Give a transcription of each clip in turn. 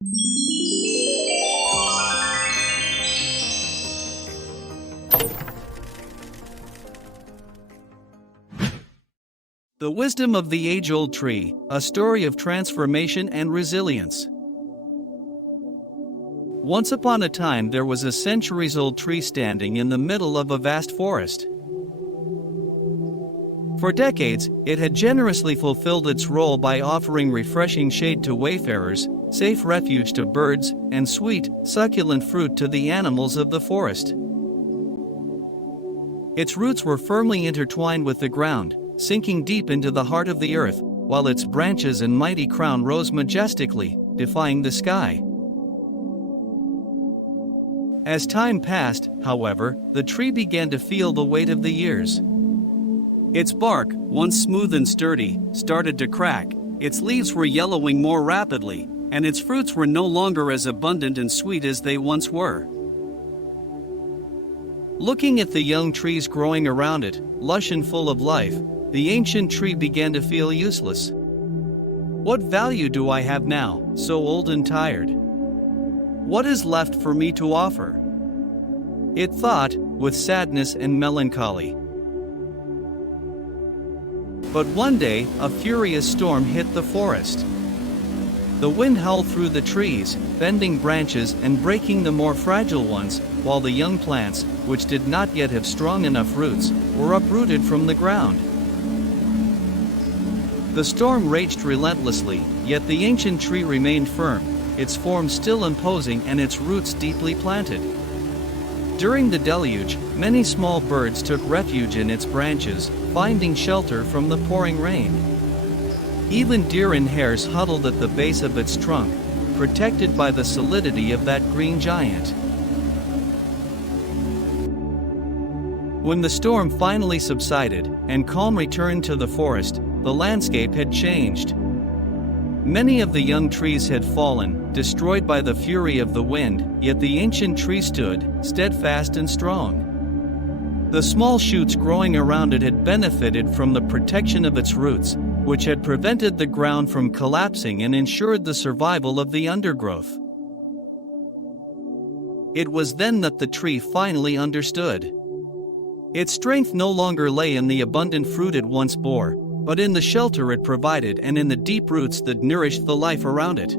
The Wisdom of the Age-Old Tree, a story of transformation and resilience. Once upon a time there was a centuries-old tree standing in the middle of a vast forest. For decades, it had generously fulfilled its role by offering refreshing shade to wayfarers, safe refuge to birds, and sweet, succulent fruit to the animals of the forest. Its roots were firmly intertwined with the ground, sinking deep into the heart of the earth, while its branches and mighty crown rose majestically, defying the sky. As time passed, however, the tree began to feel the weight of the years. Its bark, once smooth and sturdy, started to crack, its leaves were yellowing more rapidly, and its fruits were no longer as abundant and sweet as they once were. Looking at the young trees growing around it, lush and full of life, the ancient tree began to feel useless. What value do I have now, so old and tired? What is left for me to offer? It thought, with sadness and melancholy. But one day, a furious storm hit the forest. The wind howled through the trees, bending branches and breaking the more fragile ones, while the young plants, which did not yet have strong enough roots, were uprooted from the ground. The storm raged relentlessly, yet the ancient tree remained firm, its form still imposing and its roots deeply planted. During the deluge, many small birds took refuge in its branches, finding shelter from the pouring rain. Even deer and hares huddled at the base of its trunk, protected by the solidity of that green giant. When the storm finally subsided, and calm returned to the forest, the landscape had changed. Many of the young trees had fallen, destroyed by the fury of the wind, yet the ancient tree stood, steadfast and strong. The small shoots growing around it had benefited from the protection of its roots, which had prevented the ground from collapsing and ensured the survival of the undergrowth. It was then that the tree finally understood. Its strength no longer lay in the abundant fruit it once bore, but in the shelter it provided and in the deep roots that nourished the life around it.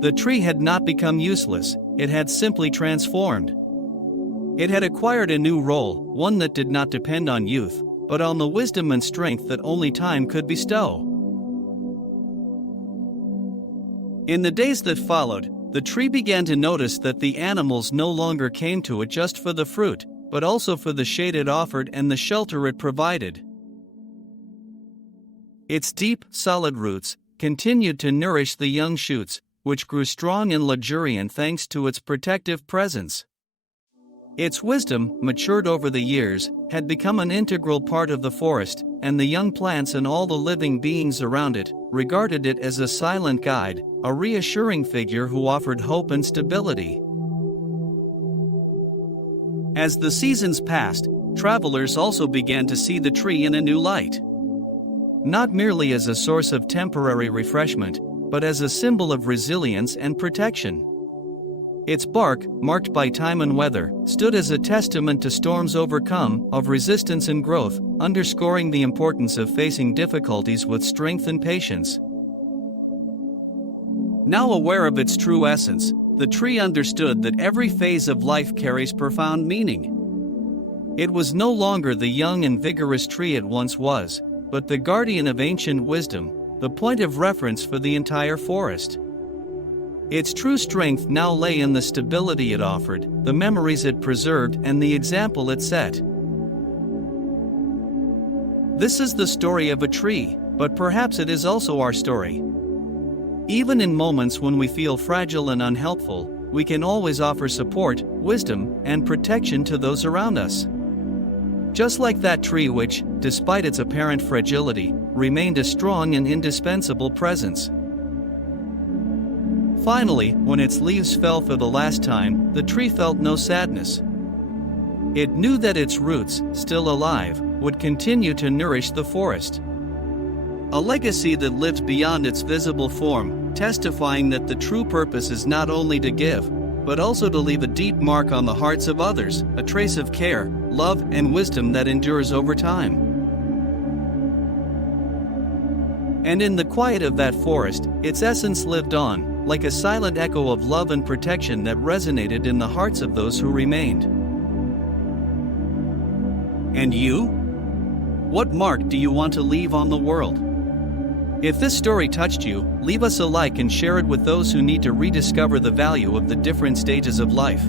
The tree had not become useless, it had simply transformed. It had acquired a new role, one that did not depend on youth, but on the wisdom and strength that only time could bestow. In the days that followed, the tree began to notice that the animals no longer came to it just for the fruit, but also for the shade it offered and the shelter it provided. Its deep, solid roots continued to nourish the young shoots, which grew strong and luxuriant thanks to its protective presence. Its wisdom, matured over the years, had become an integral part of the forest, and the young plants and all the living beings around it regarded it as a silent guide, a reassuring figure who offered hope and stability. As the seasons passed, travelers also began to see the tree in a new light. Not merely as a source of temporary refreshment, but as a symbol of resilience and protection. Its bark, marked by time and weather, stood as a testament to storms overcome, of resistance and growth, underscoring the importance of facing difficulties with strength and patience. Now aware of its true essence, the tree understood that every phase of life carries profound meaning. It was no longer the young and vigorous tree it once was, but the guardian of ancient wisdom, the point of reference for the entire forest. Its true strength now lay in the stability it offered, the memories it preserved, and the example it set. This is the story of a tree, but perhaps it is also our story. Even in moments when we feel fragile and unhelpful, we can always offer support, wisdom, and protection to those around us. Just like that tree which, despite its apparent fragility, remained a strong and indispensable presence. Finally, when its leaves fell for the last time, the tree felt no sadness. It knew that its roots, still alive, would continue to nourish the forest. A legacy that lived beyond its visible form, testifying that the true purpose is not only to give, but also to leave a deep mark on the hearts of others, a trace of care, love, and wisdom that endures over time. And in the quiet of that forest, its essence lived on, like a silent echo of love and protection that resonated in the hearts of those who remained. And you? What mark do you want to leave on the world? If this story touched you, leave us a like and share it with those who need to rediscover the value of the different stages of life.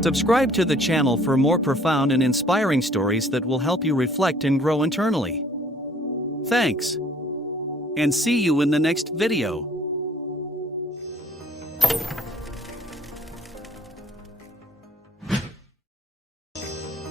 Subscribe to the channel for more profound and inspiring stories that will help you reflect and grow internally. Thanks. And see you in the next video.